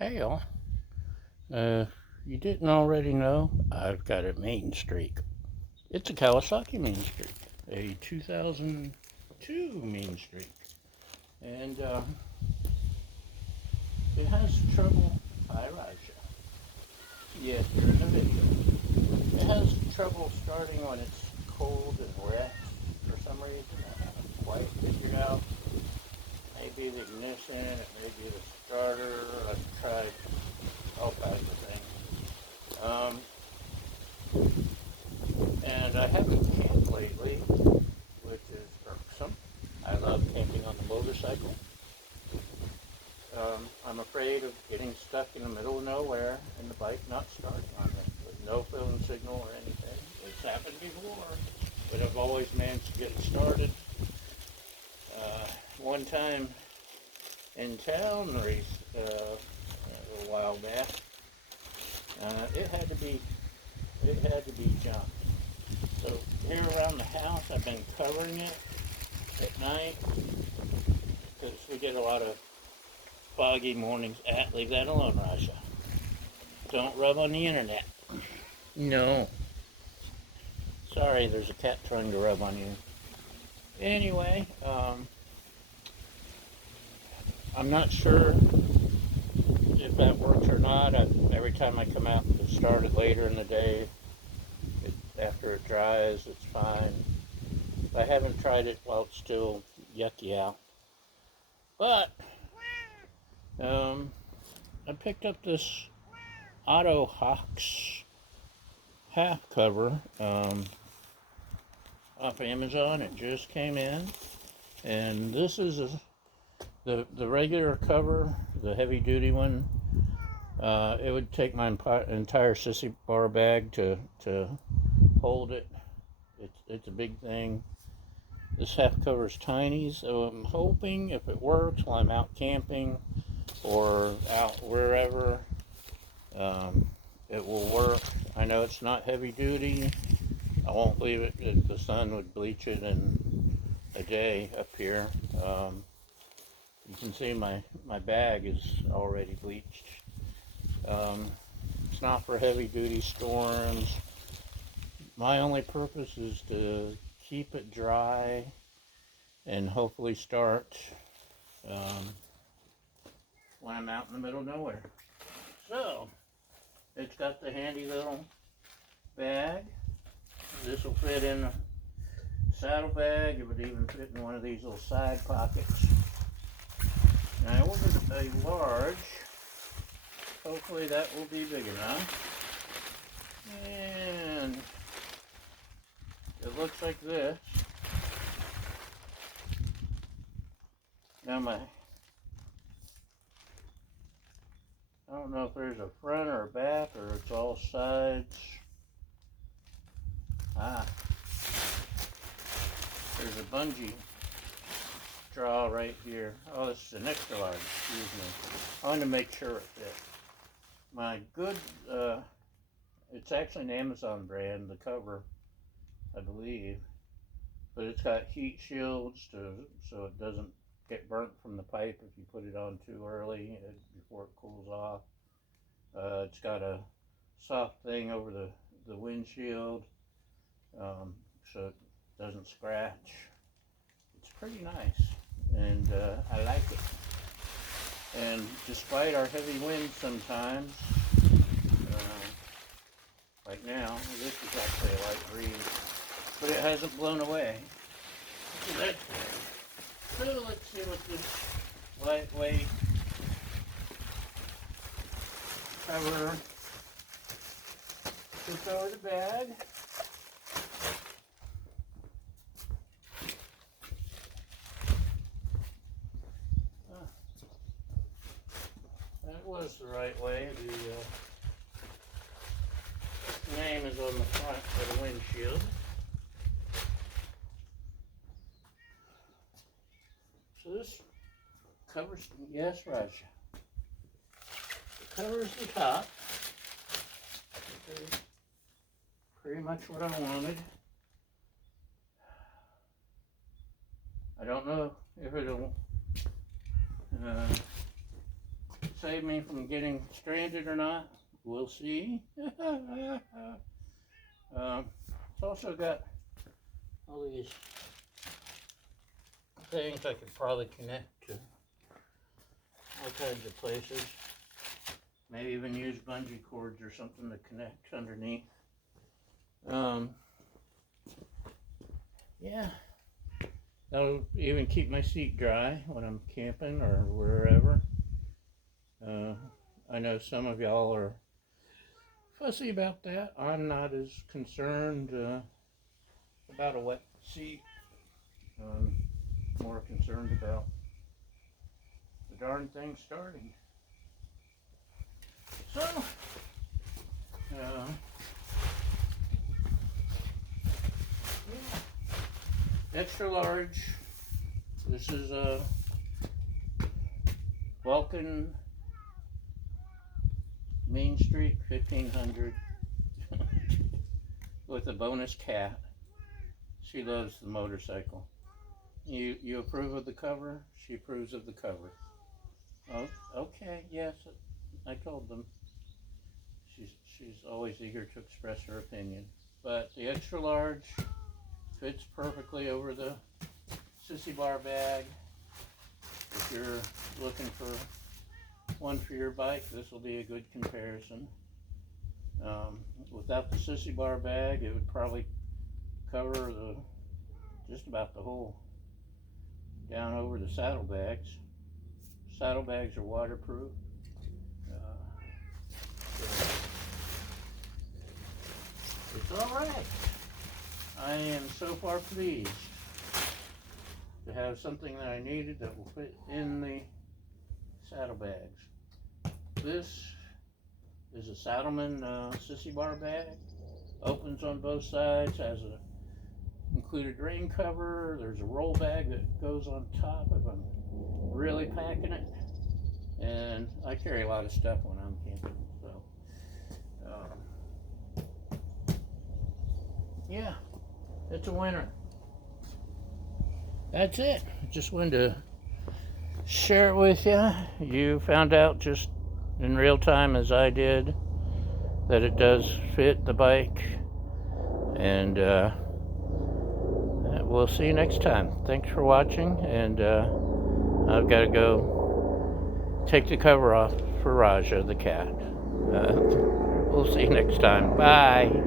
Hey all, uh, you didn't already know I've got a main streak. It's a Kawasaki main streak, a 2002 main streak, and it has trouble. Hi Raja. Yes, you're in the video. It has trouble starting when it's cold and wet for some reason. I haven't quite figured out. Maybe the ignition, it may be the starter. I've tried all kinds of things. And I haven't camped lately, which is irksome. I love camping on the motorcycle. I'm afraid of getting stuck in the middle of nowhere and the bike not starting on me with no phone signal or anything. It's happened before, but I've always managed to get it started. One time in town, a while back, it had to be junk. So here around the house, I've been covering it at night because we get a lot of foggy mornings. Leave that alone, Rasha. Don't rub on the internet. No. Sorry, there's a cat trying to rub on you. Anyway, I'm not sure if that works or not. Every time I come out to start it later in the day, after it dries, it's fine. I haven't tried it while it's still yucky out. But I picked up this Autohaux half cover off Amazon. It just came in, and this is the regular cover, the heavy duty one. It would take my entire sissy bar bag to hold it. It's a big thing. This half cover is tiny, so I'm hoping if it works while I'm out camping or out wherever, it will work. I know it's not heavy duty. I won't leave it. The sun would bleach it in a day up here. You can see my bag is already bleached. It's not for heavy duty storms. My only purpose is to keep it dry and hopefully start when I'm out in the middle of nowhere. So, it's got the handy little bag. This will fit in a saddlebag. It would even fit in one of these little side pockets. Now I ordered a large. Hopefully that will be big enough. And it looks like this. Now I don't know if there's a front or a back or it's all sides. There's a bungee draw right here. Oh, this is an extra large, excuse me. I wanted to make sure it fit. My good, it's actually an Amazon brand, the cover, I believe. But it's got heat shields so it doesn't get burnt from the pipe if you put it on too early before it cools off. It's got a soft thing over the windshield so it doesn't scratch. It's pretty nice, and I like it. And despite our heavy winds sometimes, like now, this is actually a light breeze, but it hasn't blown away. So that's good. So let's see what this lightweight cover fits over the bag. That was the right way. The name is on the front of the windshield. So this covers, yes, Raj. It covers the top. Pretty much what I wanted. I don't know if it'll save me from getting stranded or not. We'll see. It's also got all these things I could probably connect to all kinds of places. Maybe even use bungee cords or something to connect underneath. Yeah. That'll even keep my seat dry when I'm camping or wherever. I know some of y'all are fussy about that. I'm not as concerned about a wet seat. I'm more concerned about the darn thing starting. So, yeah. Extra large. This is a Vulcan Main Street 1500 with a bonus cat. She loves the motorcycle. You approve of the cover? She approves of the cover. Oh, okay, yes, I told them. She's always eager to express her opinion. But the extra large fits perfectly over the sissy bar bag. If you're looking for one for your bike, this will be a good comparison. Without the sissy bar bag, it would probably cover just about the whole down over the saddlebags. Saddlebags are waterproof. So it's all right. I am so far pleased to have something that I needed that will fit in the saddlebags. This is a Saddleman sissy bar bag. Opens on both sides, has a included rain cover. There's a roll bag that goes on top if I'm really packing it. And I carry a lot of stuff when I'm camping, so yeah, it's a winner. That's it. Just wanted to share it with you. You found out just in real time as I did that it does fit the bike, and we'll see you next time. Thanks for watching, and I've got to go take the cover off for Raja the cat. We'll see you next time. Bye.